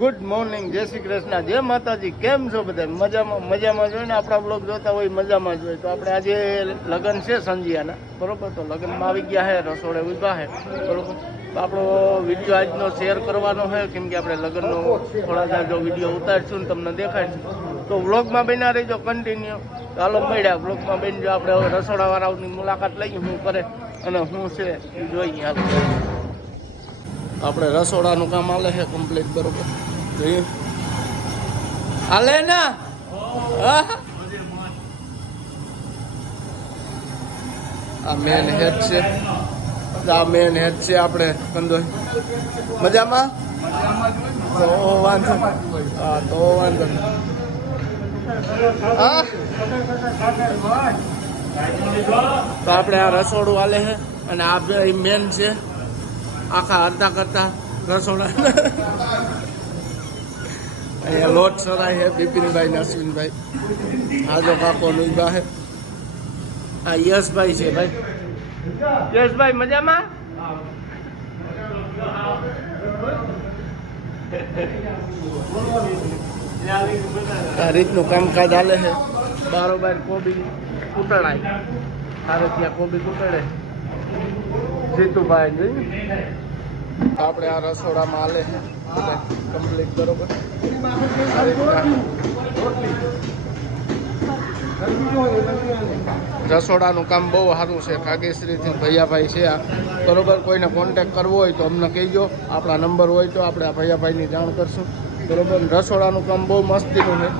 Good morning જય શ્રી કૃષ્ણ. જય માતાજી, કેમ છો બધા? મજામાં મજામાં જોઈને આપણા બ્લોગ જોતા હોય મજામાં જ હોય. તો આપણે આજે લગ્ન છે સંજિયાના. બરોબર? તો લગ્નમાં આવી ગયા છે રસોડે ઊભા છે બરોબર? તો આપણો વીડિયો આજનો શેર કરવાનો છે કેમ કે આપણે લગ્નનો થોડા જો વીડિયો ઉતારશું ને તમને દેખાડશું. તો વ્લોગમાં બન્યા રહીજો કન્ટિન્યુ ચાલો મળ્યા વ્લોગમાં બનજો આપણે હવે રસોડાવાળાની મુલાકાત લઈએ શું કરે અને શું છે એ જોઈએ હાલો. આપણે રસોડાનું કામ આલે છે કમ્પ્લીટ બરોબર? જોઈએ. હાલે ને? આ મેન હેડ છે. આ મેન હેડ છે આપણે. કંદોય મજામાં? તો વાંધો હા, તો વાંધો. હા. તો આપણે આ રસોડું આલે છે અને આ બે મેન છે. આખા અડધા કરતા રસોડા અહીંયા લોટ સરાય છે બિપિનભાઈ ને અશ્વિનભાઈ હાજો કાકો નુઈબા છે. આ યશભાઈ છે ભાઈ. યશભાઈ મજામાં? આ રીતનું કામકાજ હાલે છે. બારોબાર કોબી કૂટણાય તારે ત્યાં કોબી કૂટડે જીતુભાઈ જોયું આપણે આ રસોડામાં હાલે કમ્પ્લીટ બરોબર? રસોડાનું કામ બહુ સારું છે. કાગેશ્રીથી ભૈયાભાઈ છે આ. બરોબર, કોઈને કોન્ટેક કરવો હોય તો અમને કહીજો. આપણા નંબર હોય તો આપણે આ ભૈયાભાઈની જાણ કરશું. બરોબર, રસોડાનું કામ બહુ મસ્તીનું છે.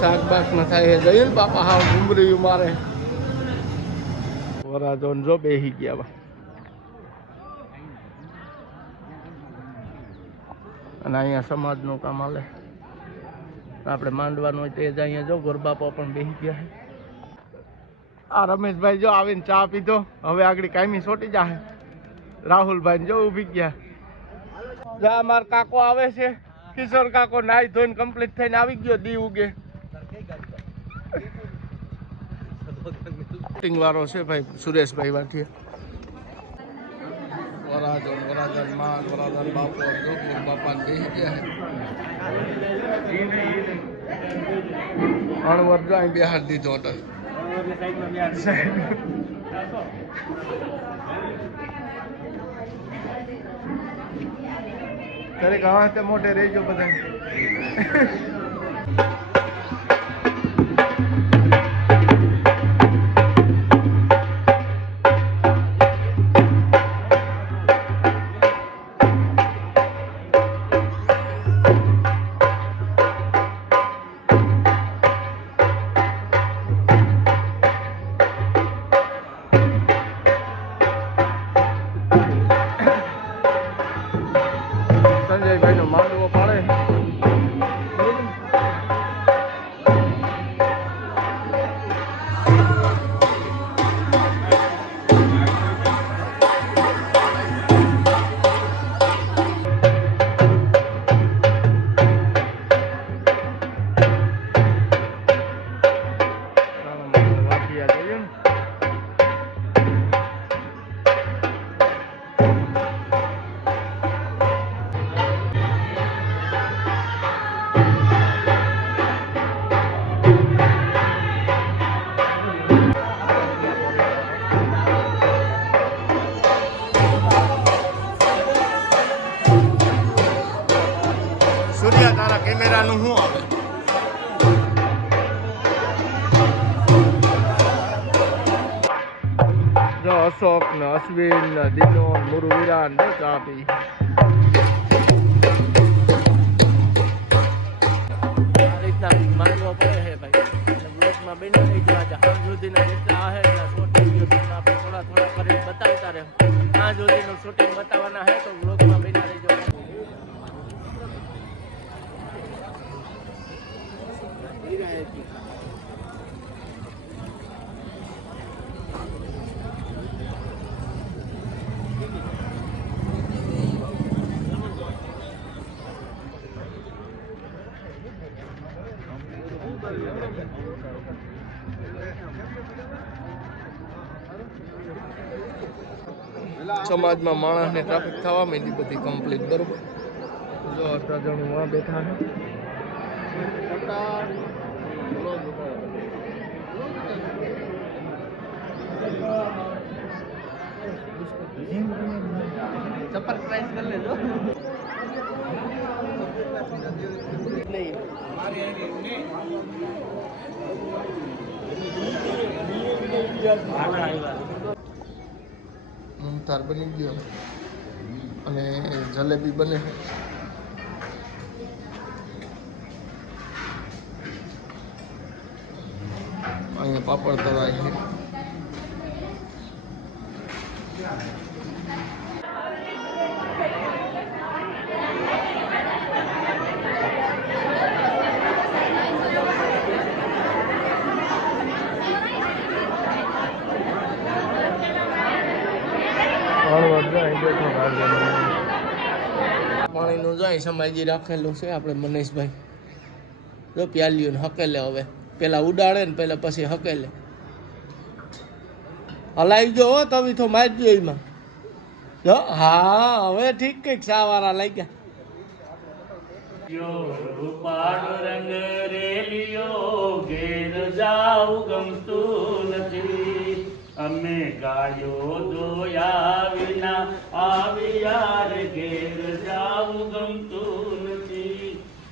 શાકબાકમાં થાય છે. જઈએ બાપા હા ઘૂમરી મારે વરાજો જો બેહી ગયા અને અહીંયા સમાજનું કામ હાલે. આપણે માંડવાનું હોય તે જ અહીંયા જો ગોરબાપા પણ બેસી ગયા છે. આ રમેશભાઈ જો આવીને ચા પીધો. હવે આગળ કાયમી સોટી જાહે. રાહુલભાઈ જો ઊભી ગયા. જા માર કાકો આવે છે. કિશોર કાકો નાઈ ધોઈને કમ્પ્લીટ થઈને આવી ગયો, દી ઉગે. વાળો છે ભાઈ, સુરેશભાઈ વાઠિયા. વરાજન વરાજનમાં વરાજન બાપો જોગુર બાપા બેસી ગયા છે. અણવર જાય બિહાર દીધો હતો. તારે ગાવા મોટે રહેજો બધા કેમેરાનું શું આવે? જો અશોક ને અશ્વિન ને દિનો ને વિરાન ને ચા પી રીતના માંગવો પડે છે ભાઈ. અને બેન બની રહી જો હાલ સુધીના જેટલા આવે એટલા શોર્ટ વીડિયો આપણે થોડા થોડા કરીને બતાવતા રહે. આ સુધીનું શૂટિંગ બતાવવાના હે તો બ્લોગમાં બની રહીજો સમાજમાં માણસને ટ્રાફિક થવા માંડી બધી કમ્પ્લીટ બરોબર જો અડધા જણમાં બેઠા છે સરપ્રાઈઝ કરી લેજો તાર બની ગયો. અને જલેબી બને. પાપડ તળાય છે. પાણીનું જાય સમાજી રાખેલું છે આપણે મનીષભાઈ. જો પ્યાલીઓ હકેલે હવે. પેલા ઉડાડે ને પેલા પછી હકેલે. હલાવી જો તમે તો મારજો એમાં. જો હા, હવે ઠીક કંઈક સાવારા લાગ્યા. રૂપાળ રંગ રેલિયો ગમતું નથી. અમે ગાયો દોયા વિના આવી યાર ઘેર જાવ ગમતું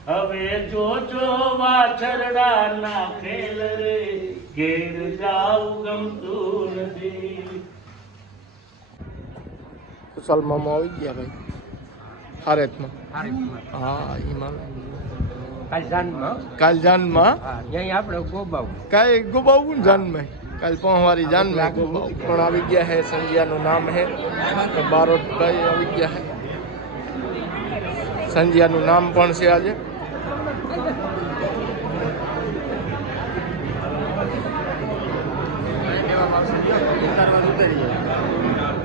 હવે જોજો વાછરડા ના ખેલ રે ઘેર જાવ ગમતું નથી કુશલ મામા આવી ગયા ભાઈ હારેતમાં. હા એમાં કાલ જાનમાં? કાલ જાનમાં. હા આપણે ગોબાવ. કાંઈ ગોબાવું ને જાનમાં. કાલ પહોંચવારી જાનમાં ગુબાવું. પણ આવી ગયા હે સંજ્યાનું નામ હે. તો બારોટભાઈ આવી ગયા હે. સંજ્યાનું નામ પણ છે આજે.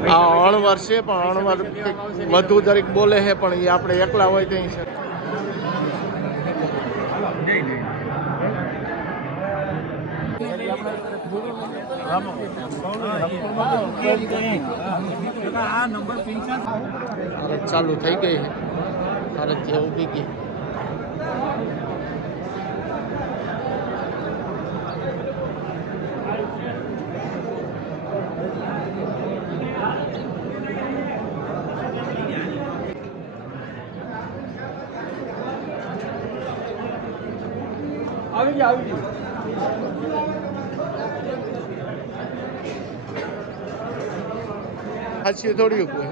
આ અણવર છે પણ અણવર વધુ દરેક બોલે છે પણ એ આપણે એકલા હોય ત્યાં છે. ચાલુ થઈ ગઈ છે. જેવું જે ઊભી ગઈ. આવી ગયા આવી ગયા. સાચી થોડી કોઈ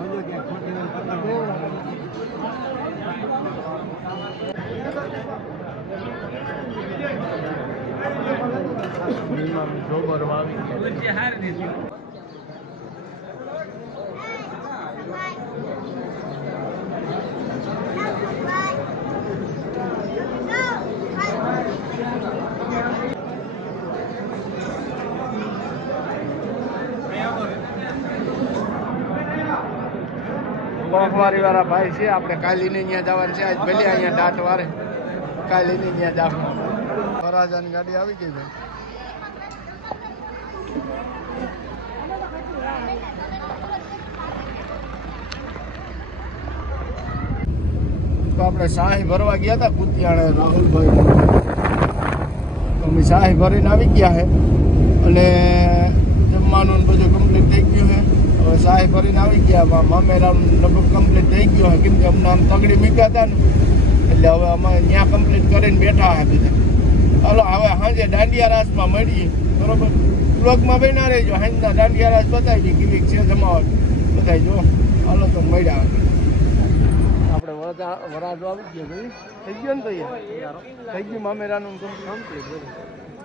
મોંઘવારી વાળા ભાઈ છે. આપણે કાલીને અહીંયા જવાનું છે. આજ ભલે અહીંયા દાંત વારે. કાલીને અહીંયા જવાનું વરાજાની ગાડી આવી ગઈ ભાઈ તો આપણે શાહી ભરવા ગયા હતા કુતિયાણે રાહુલભાઈ. તો અમે શાહી ભરીને આવી ગયા છે. અને જમવાનું બધું કમ્પ્લીટ થઈ ગયું છે. શાહી ભરીને આવી ગયા. મા- લગભગ કમ્પ્લીટ થઈ ગયું કેમ કે અમને આમ તગડી મૂક્યા હતા ને. એટલે હવે અમે ત્યાં કમ્પ્લીટ કરીને બેઠા હા બધા. હલો, હવે સાંજે દાંડિયા રાસમાં મળીએ. બરોબર? બ્લોકમાં બેના રહેજો. સાંજના દાંડિયા રાસ બતાવી કેવી છે જમાવટ. બતાવી જો હલો, તો મળ્યા આપણે વરાજો આવી ગયો ભાઈ થઈ ગયો ને તો થઈ ગયું મામેરાનું કમ્પ્લીટ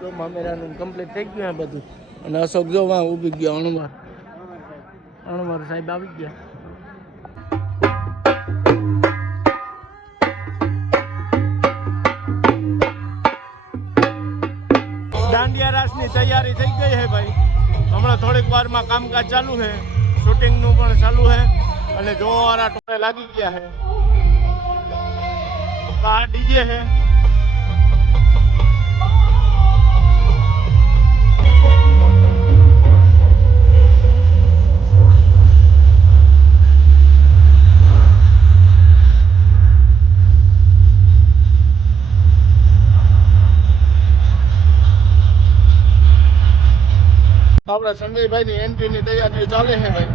જો મામેરાનું કમ્પ્લીટ થઈ ગયું આ બધું. અને અશોક જો ઊભી ગયો અણવાર અણવાર સાહેબ આવી ગયા. દાંડિયા રાસની તૈયારી થઈ ગઈ છે ભાઈ. હમણાં થોડીક વારમાં કામકાજ ચાલુ છે શૂટિંગનું પણ ચાલુ છે અને જોવાવાળા ટોળે લાગી ગયા છે આ ડીજે છે આપણા સંજયભાઈ ની એન્ટ્રી ની તૈયારી ચાલે છે ભાઈ.